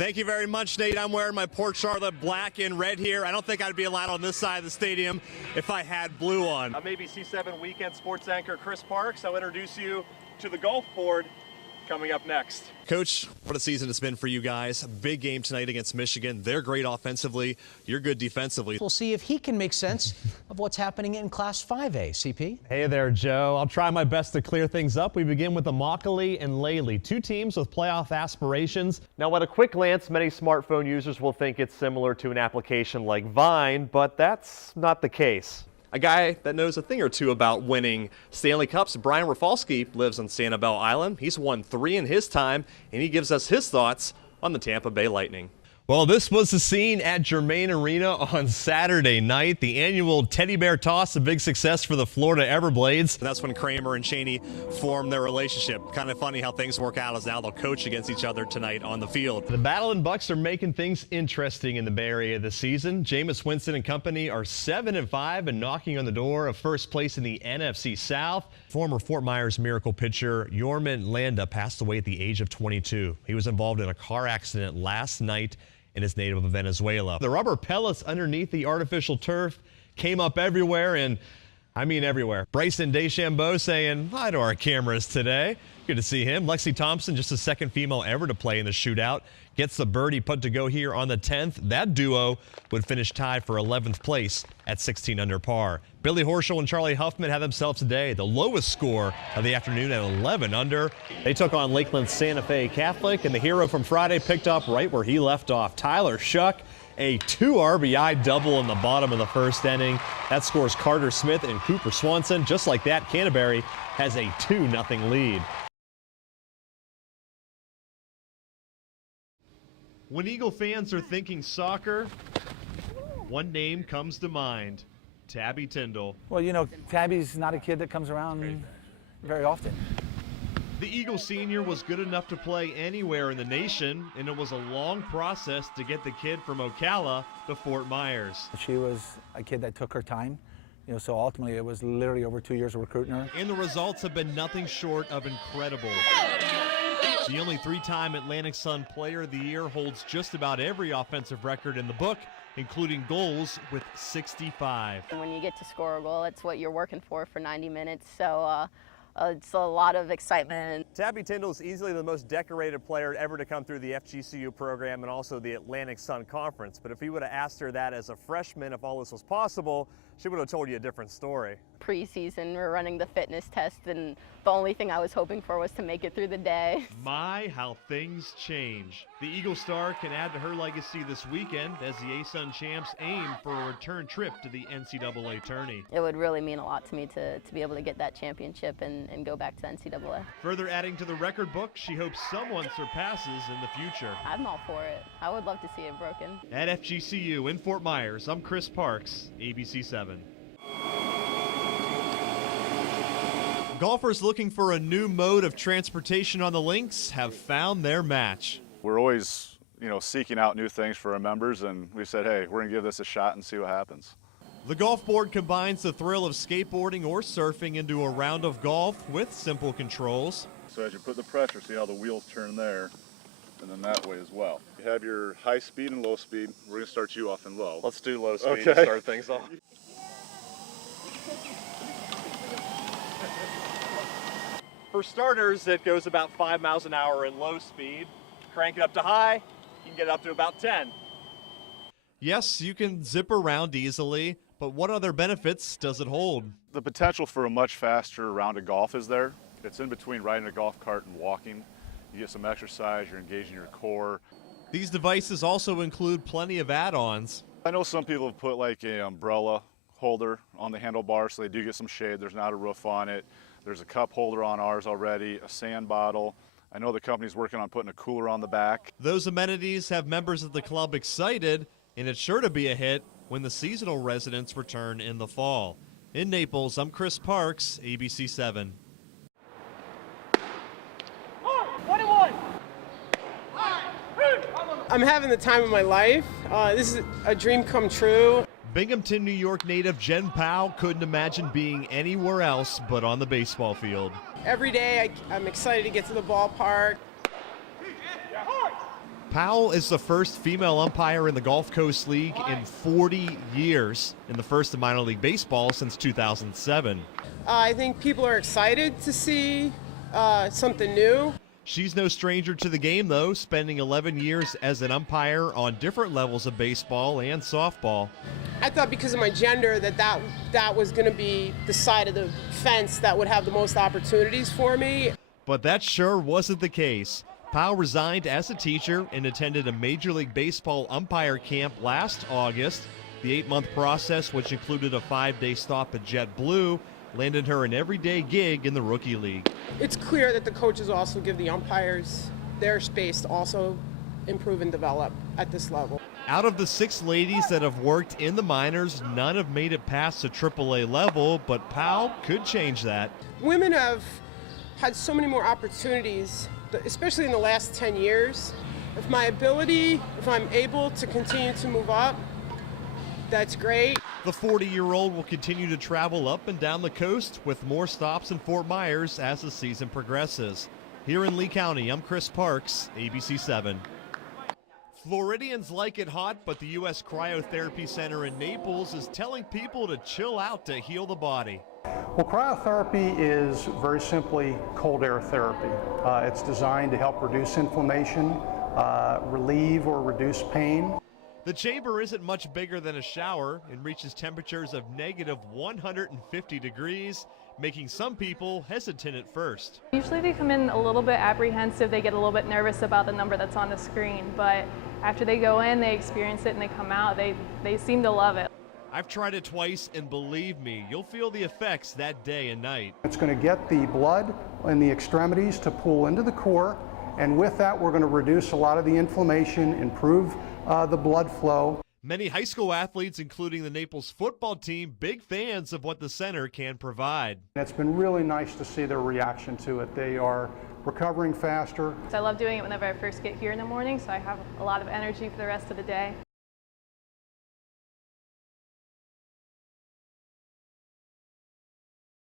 Thank you very much, Nate. I'm wearing my Port Charlotte black and red here. I don't think I'd be allowed on this side of the stadium if I had blue on. I'm ABC7 weekend sports anchor Chris Parks. I'll introduce you to the golf board coming up next. Coach, what a season it's been for you guys. A big game tonight against Michigan. They're great offensively. You're good defensively. We'll see if he can make sense of what's happening in Class 5A. CP? Hey there, Joe. I'll try my best to clear things up. We begin with Immokalee and Lely, two teams with playoff aspirations. Now, at a quick glance, many smartphone users will think it's similar to an application like Vine, but that's not the case. A guy that knows a thing or two about winning Stanley Cups, Brian Rafalski, lives on Sanibel Island. He's won 3 in his time, and he gives us his thoughts on the Tampa Bay Lightning. Well, this was the scene at Germain Arena on Saturday night. The annual Teddy Bear Toss, a big success for the Florida Everblades. And that's when Kramer and Cheney formed their relationship. Kind of funny how things work out as now they'll coach against each other tonight on the field. The Battle and Bucks are making things interesting in the Bay Area this season. Jameis Winston and company are 7-5 and knocking on the door of first place in the NFC South. Former Fort Myers Miracle pitcher Yorman Landa passed away at the age of 22. He was involved in a car accident last night in his native of Venezuela. The rubber pellets underneath the artificial turf came up everywhere, and I mean everywhere. Bryson DeChambeau saying hi to our cameras today. Good to see him. Lexi Thompson, just the second female ever to play in the shootout, gets the birdie put to go here on the 10th. That duo would finish tied for 11th place at 16 under par. Billy Horschel and Charlie Huffman had themselves a day, the lowest score of the afternoon at 11 under. They took on Lakeland's Santa Fe Catholic, and the hero from Friday picked up right where he left off. Tyler Shuck, a 2 RBI double in the bottom of the first inning. That scores Carter Smith and Cooper Swanson. Just like that, Canterbury has a 2-0 lead. When Eagle fans are thinking soccer, one name comes to mind: Tabby Tindall. Well, you know, Tabby's not a kid that comes around very often. The Eagle senior was good enough to play anywhere in the nation, and it was a long process to get the kid from Ocala to Fort Myers. She was a kid that took her time, you know, so ultimately it was literally over 2 years of recruiting her. And the results have been nothing short of incredible. The only 3-time Atlantic Sun Player of the Year holds just about every offensive record in the book, including goals with 65. When you get to score a goal, it's what you're working for 90 minutes, so it's a lot of excitement. Tabby Tindall is easily the most decorated player ever to come through the FGCU program and also the Atlantic Sun Conference. But if he would have asked her that as a freshman, if all this was possible, she would have told you a different story. Preseason, we're running the fitness test, and the only thing I was hoping for was to make it through the day. My, how things change. The Eagle star can add to her legacy this weekend as the ASUN champs aim for a return trip to the NCAA tourney. It would really mean a lot to me to be able to get that championship and go back to the NCAA. Further adding to the record book, she hopes someone surpasses in the future. I'm all for it. I would love to see it broken. At FGCU in Fort Myers, I'm Chris Parks, ABC7. Golfers looking for a new mode of transportation on the links have found their match. We're always, seeking out new things for our members, and we said, hey, we're gonna give this a shot and see what happens. The golf board combines the thrill of skateboarding or surfing into a round of golf with simple controls. So as you put the pressure, see how the wheels turn there, and then that way as well. You have your high speed and low speed. We're gonna start you off in low. Let's do low speed to start things off. For starters, it goes about 5 miles an hour in low speed. Crank it up to high, you can get up to about 10. Yes, you can zip around easily, but what other benefits does it hold? The potential for a much faster round of golf is there. It's in between riding a golf cart and walking. You get some exercise, you're engaging your core. These devices also include plenty of add-ons. I know some people have put like an umbrella holder on the handlebar so they do get some shade. There's not a roof on it. There's a cup holder on ours already, a sand bottle. I know the company's working on putting a cooler on the back. Those amenities have members of the club excited, and it's sure to be a hit when the seasonal residents return in the fall. In Naples, I'm Chris Parks, ABC7. I'm having the time of my life. This is a dream come true. Binghamton, New York native Jen Powell couldn't imagine being anywhere else but on the baseball field. Every day I'm excited to get to the ballpark. Powell is the first female umpire in the Gulf Coast League in 40 years, and the first in minor league baseball since 2007. I think people are excited to see something new. She's no stranger to the game, though, spending 11 years as an umpire on different levels of baseball and softball. I thought because of my gender that was going to be the side of the fence that would have the most opportunities for me. But that sure wasn't the case. Powell resigned as a teacher and attended a Major League Baseball umpire camp last August. The 8-month process, which included a 5-day stop at JetBlue, landed her an everyday gig in the Rookie League. It's clear that the coaches also give the umpires their space to also improve and develop at this level. Out of the 6 ladies that have worked in the minors, none have made it past the AAA level, but Powell could change that. Women have had so many more opportunities, especially in the last 10 years. If I'm able to continue to move up, that's great. The 40-year-old will continue to travel up and down the coast with more stops in Fort Myers as the season progresses. Here in Lee County, I'm Chris Parks, ABC 7. Floridians like it hot, but the U.S. Cryotherapy Center in Naples is telling people to chill out to heal the body. Well, cryotherapy is very simply cold air therapy. It's designed to help reduce inflammation, relieve or reduce pain. The chamber isn't much bigger than a shower and reaches temperatures of negative 150 degrees, making some people hesitant at first. Usually they come in a little bit apprehensive, they get a little bit nervous about the number that's on the screen, but after they go in, they experience it and they come out, they seem to love it. I've tried it twice, and believe me, you'll feel the effects that day and night. It's going to get the blood in the extremities to pool into the core, and with that we're going to reduce a lot of the inflammation, improve the blood flow. Many high school athletes, including the Naples football team, big fans of what the center can provide. It's been really nice to see their reaction to it. They are recovering faster. I love doing it whenever I first get here in the morning, so I have a lot of energy for the rest of the day.